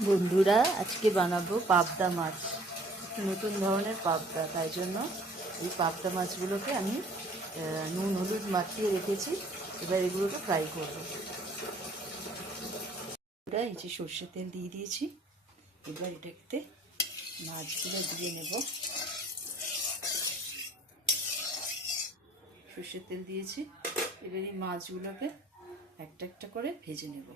বন্ধুরা, আজকে বানাবো পাবদা মাছ। একটু নতুন ধরনের পাবদা, তাই জন্য এই পাবদা মাছগুলোকে আমি নুন হলুদ মাখিয়ে রেখেছি। এবার এগুলোকে ফ্রাই করবো। এই যে সর্ষের তেল দিয়ে দিয়েছি। এবার এটাতে মাছগুলো দিয়ে নেব। সর্ষের তেল দিয়েছি। এবার এই মাছগুলোকে একটা একটা করে ভেজে নেব।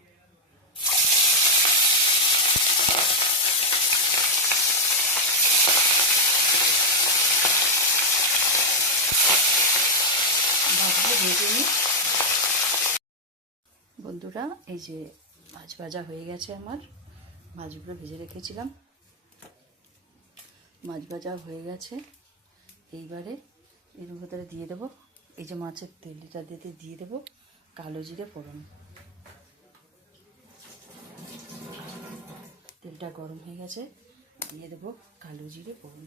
মাছগুলো ভেজে নিই। বন্ধুরা, এই যে মাছ ভাজা হয়ে গেছে আমার। মাছগুলো ভেজে রেখেছিলাম, মাছ ভাজা হয়ে গেছে। এইবারে এর ভেতরে দিয়ে দেবো এই যে মাছের তেলটা দিয়ে দেবো কালো জিরে ফোড়ন। তেলটা গরম হয়ে গেছে, দিয়ে দেবো কালো জিরে ফোড়ন।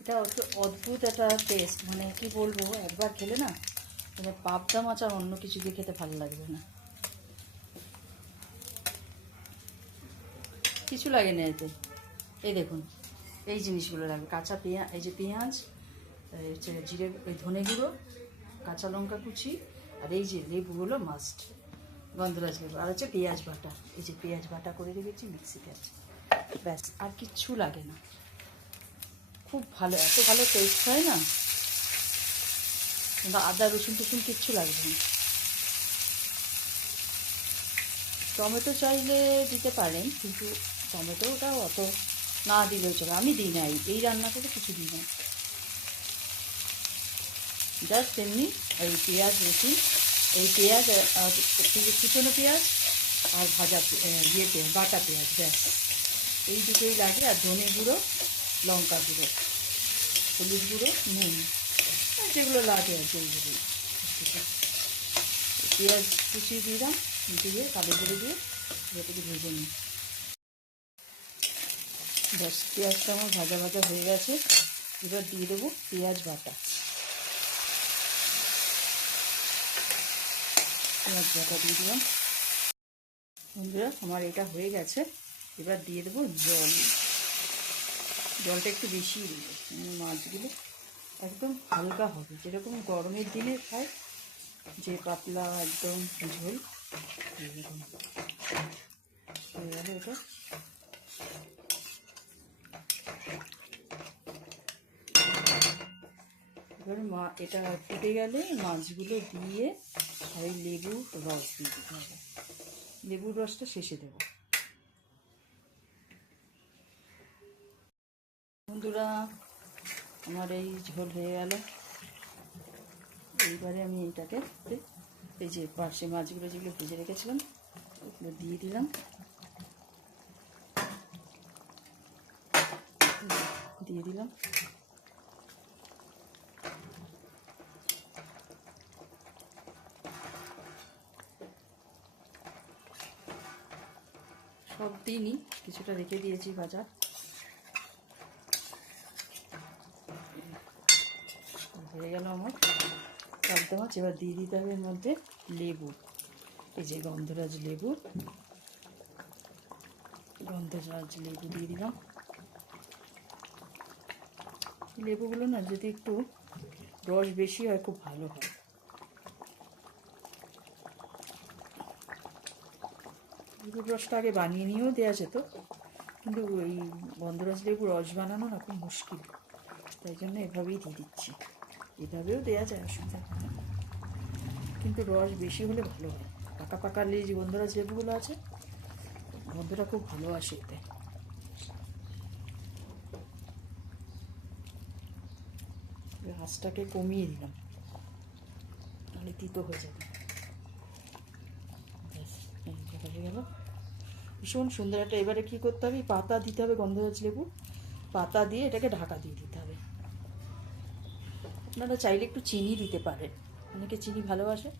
এটা অদ্ভুত একটা টেস্ট, মানে কি বলবো, একবার খেলে না মানে পাবদা মাছ আর অন্য কিছু দিয়ে খেতে ভালো লাগবে না। কিছু লাগে না এতে। এই দেখুন, এই জিনিসগুলো লাগবে। কাঁচা পেঁয়াজ, এই যে পেঁয়াজ, হচ্ছে জিরে, ধনে গুঁড়ো, কাঁচা লঙ্কা কুচি, আর এই যে লেবুগুলো মাস্ট, গন্ধরাজ লেবু, আর হচ্ছে পেঁয়াজ বাটা। এই যে পেঁয়াজ বাটা করে রেখেছি মিক্সিতে আছে, ব্যাস। আর কিচ্ছু লাগে না। খুব ভালো, এত ভালো টেস্ট হয় না। কিন্তু আদা রসুন টসুন কিচ্ছু লাগবে না। টমেটো চাইলে দিতে পারেন, কিন্তু টমেটোটাও অত না দিলেও চলে। আমি দিই না, এই রান্নাটাতে কিছু দিই না। জাস্ট এমনি এই পেঁয়াজ রসুন, এই পেঁয়াজ, কুচনো পেঁয়াজ আর ভাজা ইয়েতে বাটা পেঁয়াজ, ব্যাস। এই দুটোই লাগে। আর ধনে গুঁড়ো, লঙ্কা গুঁড়ো, হলুদ গুঁড়ো, নুন, যেগুলো লাগে আর কি, এইগুলোই। পেঁয়াজ কুচিয়ে দিলাম, দিয়ে কালো জিরে দিয়ে এটাকে ভেজে নিই। ব্যাস, পেঁয়াজটা আমার ভাজা ভাজা হয়ে গেছে। এবার দিয়ে দেবো পেঁয়াজ বাটা। পেঁয়াজ বাটা দিয়ে দিলাম। বন্ধুরা, আমার এটা হয়ে গেছে। এবার দিয়ে দেবো জল। জলটা একটু বেশি দেবো, মাছগুলো একদম হালকা হবে, যেরকম গরমের দিনে খায়, যে পাতলা একদম ঝোল, এরকম হয়ে গেল এটা। এবার এটা ফুটে গেলে মাছগুলো দিয়ে আর এই লেবুর রস দিয়ে দিতে হবে। লেবুর রসটা শেষে দেবো। বন্ধুরা, আমার এই ঝোল হয়ে গেল। এইবারে আমি এটাকে এই যে পার্শে মাছগুলো যেগুলো ভেজে রেখেছিলাম ওগুলো দিয়ে দিলাম। দিয়ে দিলাম। সব দিনই কিছুটা রেখে দিয়েছি ভাজা। হয়ে গেল আমার পাবদা মাছ। এবার দিয়ে দিতে হবে এর মধ্যে লেবু। এই যে গন্ধরাজ লেবু, গন্ধরাজ লেবু দিয়ে দিলাম। লেবুগুলো না যদি একটু রস বেশি হয় খুব ভালো হয়। লেবুর রসটা আগে বানিয়ে নিয়েও দেওয়া যেত, কিন্তু ওই গন্ধরাজ লেবুর রস বানানো না খুব মুশকিল, তাই জন্য এভাবেই দিয়ে দিচ্ছি। এভাবেও দেওয়া যায়, অসুবিধা হয় না, কিন্তু রস বেশি হলে ভালো হয়। পাকা পাকা যে গন্ধরাজ লেবুগুলো আছে, গন্ধটা খুব ভালো আসে এতে। আঁচটাকে কমিয়ে দিলাম, তাহলে তিতো হয়ে যাবে। ব্যাস, হয়ে গেল। ভীষণ সুন্দর একটা। এবারে কী করতে হবে, পাতা দিতে হবে, গন্ধরাজ লেবু পাতা দিয়ে এটাকে ঢাকা দিয়ে দিতে হবে। আপনারা চাইলে একটু চিনি দিতে পারেন, অনেকে চিনি ভালোবাসে,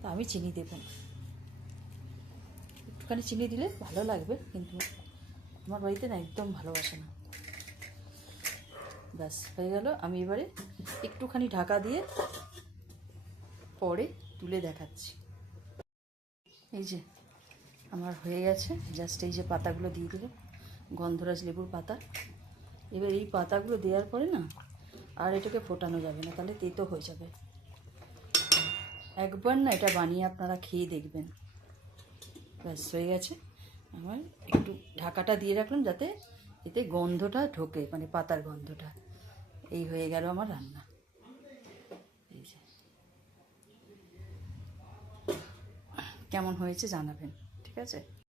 তা আমি চিনি দেব না। একটুখানি চিনি দিলে ভালো লাগবে, কিন্তু আমার বাড়িতে না একদম ভালোবাসে না। ব্যাস, হয়ে গেল। আমি এবারে একটুখানি ঢাকা দিয়ে পরে তুলে দেখাচ্ছি। এই যে আমার হয়ে গেছে। জাস্ট এই যে পাতাগুলো দিয়ে দিলাম, গন্ধরাজ লেবুর পাতা। এবার এই পাতাগুলো দেওয়ার পরে না আর এটাকে ফোটানো যাবে না, তাহলে তেতো হয়ে যাবে। একবার না এটা বানিয়ে আপনারা খেয়ে দেখবেন। ব্যাস হয়ে গেছে। আমার একটু ঢাকাটা দিয়ে রাখলাম যাতে এতে গন্ধটা ঢোকে, মানে পাতার গন্ধটা। এই হয়ে গেল আমার রান্না। এই যে কেমন হয়েছে জানাবেন, ঠিক আছে?